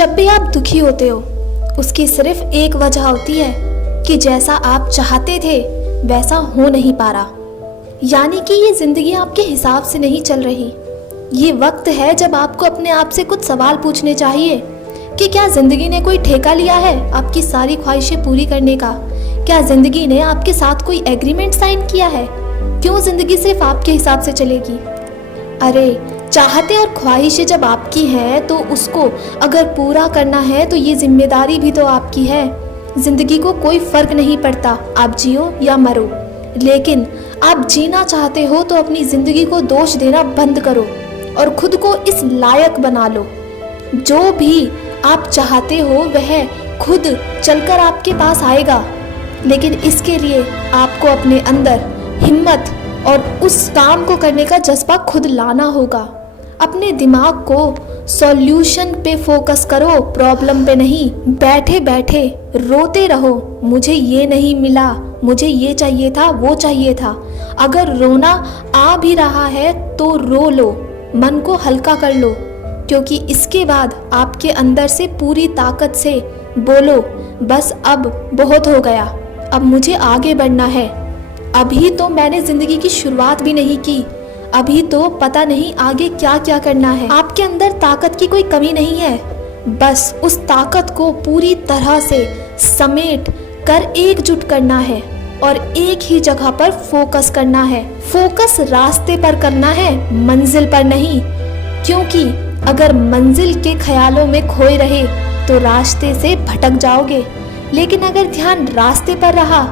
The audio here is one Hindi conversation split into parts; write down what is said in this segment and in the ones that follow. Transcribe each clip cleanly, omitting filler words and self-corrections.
जब भी आप दुखी होते हो उसकी सिर्फ एक वजह होती है कि जैसा आप चाहते थे वैसा हो नहीं पा रहा। यानी कि ये जिंदगी आपके हिसाब से नहीं चल रही। ये वक्त है जब आपको अपने आप से कुछ सवाल पूछने चाहिए कि क्या जिंदगी ने कोई ठेका लिया है आपकी सारी ख्वाहिशें पूरी करने का? क्या जिंदगी ने आपके साथ कोई एग्रीमेंट साइन किया है? क्यों जिंदगी सिर्फ आपके हिसाब से चलेगी? अरे चाहते और ख्वाहिशें जब आपकी हैं तो उसको अगर पूरा करना है तो ये जिम्मेदारी भी तो आपकी है। जिंदगी को कोई फर्क नहीं पड़ता आप जियो या मरो, लेकिन आप जीना चाहते हो तो अपनी जिंदगी को दोष देना बंद करो और खुद को इस लायक बना लो। जो भी आप चाहते हो वह खुद चलकर आपके पास आएगा, लेकिन इसके लिए आपको अपने अंदर हिम्मत और उस काम को करने का जज्बा खुद लाना होगा। अपने दिमाग को सॉल्यूशन पे फोकस करो, प्रॉब्लम पे नहीं। बैठे बैठे रोते रहो, मुझे ये नहीं मिला, मुझे ये चाहिए था, वो चाहिए था। अगर रोना आ भी रहा है तो रो लो, मन को हल्का कर लो, क्योंकि इसके बाद आपके अंदर से पूरी ताकत से बोलो, बस अब बहुत हो गया, अब मुझे आगे बढ़ना है। अभी तो मैंने जिंदगी की शुरुआत भी नहीं की, अभी तो पता नहीं आगे क्या क्या करना है। आपके अंदर ताकत की कोई कमी नहीं है, बस उस ताकत को पूरी तरह से समेट कर एकजुट करना है और एक ही जगह पर फोकस करना है। फोकस रास्ते पर करना है, मंजिल पर नहीं, क्योंकि अगर मंजिल के ख्यालों में खोए रहे तो रास्ते से भटक जाओगे, लेकिन अगर ध्यान रास्ते पर रहा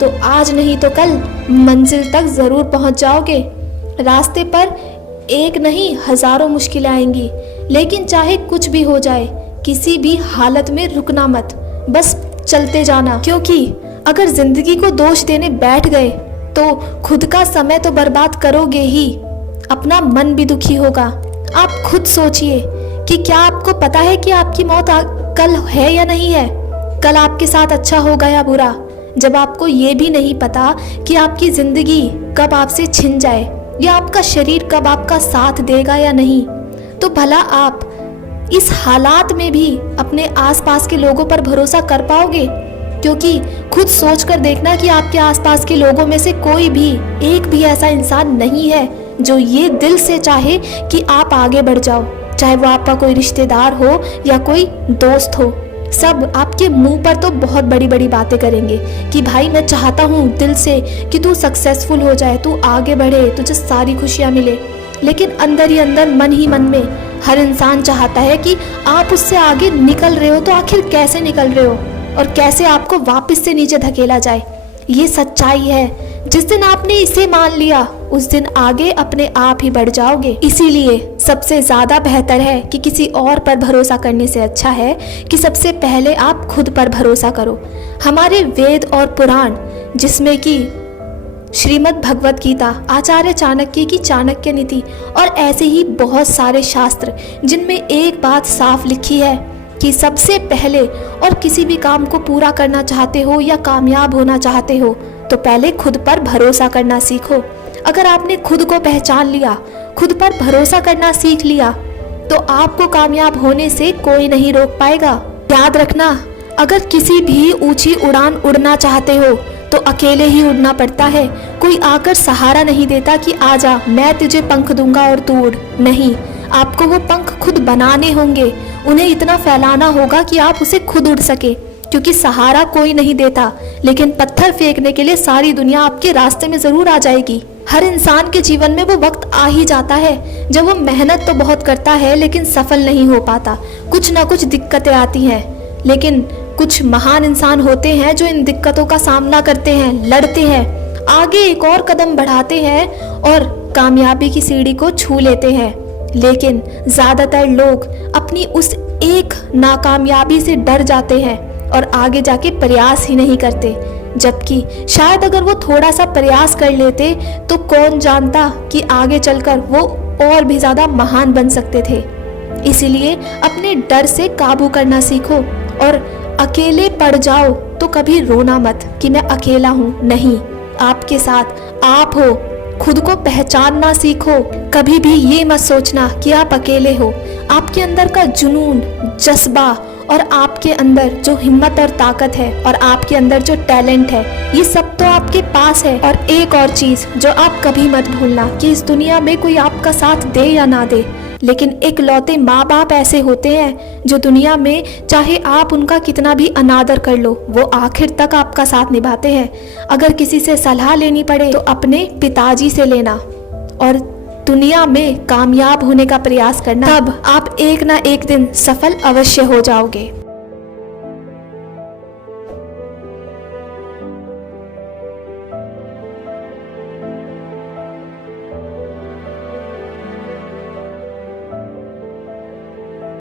तो आज नहीं तो कल मंजिल तक जरूर पहुंच जाओगे। रास्ते पर एक नहीं हजारों मुश्किलें आएंगी, लेकिन चाहे कुछ भी हो जाए किसी भी हालत में रुकना मत, बस चलते जाना। क्योंकि अगर जिंदगी को दोष देने बैठ गए तो खुद का समय तो बर्बाद करोगे ही, अपना मन भी दुखी होगा। आप खुद सोचिए कि क्या आपको पता है कि आपकी मौत कल है या नहीं है? कल आपके साथ अच्छा होगा या बुरा? जब आपको ये भी नहीं पता कि आपकी जिंदगी कब आपसे छिन जाए या आपका शरीर कब आपका साथ देगा या नहीं, तो भला आप इस हालात में भी अपने आसपास के लोगों पर भरोसा कर पाओगे? क्योंकि खुद सोच कर देखना कि आपके आसपास के लोगों में से कोई भी एक भी ऐसा इंसान नहीं है जो ये दिल से चाहे कि आप आगे बढ़ जाओ, चाहे वो आपका कोई रिश्तेदार हो या कोई दोस्त हो। सब आपके मुंह पर तो बहुत बड़ी बड़ी बातें करेंगे कि भाई मैं चाहता हूँ दिल से कि तू सक्सेसफुल हो जाए, तू आगे बढ़े, तुझे सारी खुशियाँ मिले, लेकिन अंदर ही अंदर मन ही मन में हर इंसान चाहता है कि आप उससे आगे निकल रहे हो तो आखिर कैसे निकल रहे हो और कैसे आपको वापस से नीचे धकेला जाए। ये सच्चाई है। जिस दिन आपने इसे मान लिया उस दिन आगे अपने आप ही बढ़ जाओगे। इसीलिए सबसे ज्यादा बेहतर है कि किसी और पर भरोसा करने से अच्छा है कि सबसे पहले आप खुद पर भरोसा करो। हमारे वेद और पुराण, जिसमें कि श्रीमद् भगवत गीता, आचार्य चाणक्य की चाणक्य नीति और ऐसे ही बहुत सारे शास्त्र, जिनमें एक बात साफ लिखी है कि सबसे पहले और किसी भी काम को पूरा करना चाहते हो या कामयाब होना चाहते हो तो पहले खुद पर भरोसा करना सीखो। अगर आपने खुद को पहचान लिया, खुद पर भरोसा करना सीख लिया, तो आपको कामयाब होने से कोई नहीं रोक पाएगा। याद रखना, अगर किसी भी ऊंची उड़ान उड़ना चाहते हो तो अकेले ही उड़ना पड़ता है। कोई आकर सहारा नहीं देता कि आजा मैं तुझे पंख दूंगा और तू उड़। नहीं, आपको वो पंख खुद बनाने होंगे, उन्हें इतना फैलाना होगा कि आप उसे खुद उड़ सके, क्योंकि सहारा कोई नहीं देता, लेकिन पत्थर फेंकने के लिए सारी दुनिया आपके रास्ते में जरूर आ जाएगी। हर इंसान के जीवन में वो वक्त आ ही जाता है जब वो मेहनत तो बहुत करता है लेकिन सफल नहीं हो पाता। कुछ ना कुछ दिक्कतें आती हैं, लेकिन कुछ महान इंसान होते हैं जो इन दिक्कतों का सामना करते हैं, लड़ते हैं, आगे एक और कदम बढ़ाते हैं और कामयाबी की सीढ़ी को छू लेते हैं। लेकिन ज्यादातर लोग अपनी उस एक नाकामयाबी से डर जाते हैं और आगे जाके प्रयास ही नहीं करते, जबकि शायद अगर वो थोड़ा सा प्रयास कर लेते तो कौन जानता कि आगे चलकर वो और भी ज्यादा महान बन सकते थे। इसीलिए अपने डर से काबू करना सीखो और अकेले पड़ जाओ तो कभी रोना मत कि मैं अकेला हूँ। नहीं, आपके साथ आप हो, खुद को पहचानना सीखो। कभी भी ये मत सोचना कि आप अकेले हो। आपके अंदर का जुनून, जज्बा और आपके अंदर जो हिम्मत और ताकत है और आपके अंदर जो टैलेंट है, ये सब तो आपके पास है। और एक और चीज़ जो आप कभी मत भूलना कि इस दुनिया में कोई आपका साथ दे या ना दे, लेकिन इकलौते माँ बाप ऐसे होते हैं जो दुनिया में चाहे आप उनका कितना भी अनादर कर लो, वो आखिर तक आपका साथ निभाते हैं। अगर किसी से सलाह लेनी पड़े तो अपने पिताजी से लेना और दुनिया में कामयाब होने का प्रयास करना, तब आप एक ना एक दिन सफल अवश्य हो जाओगे।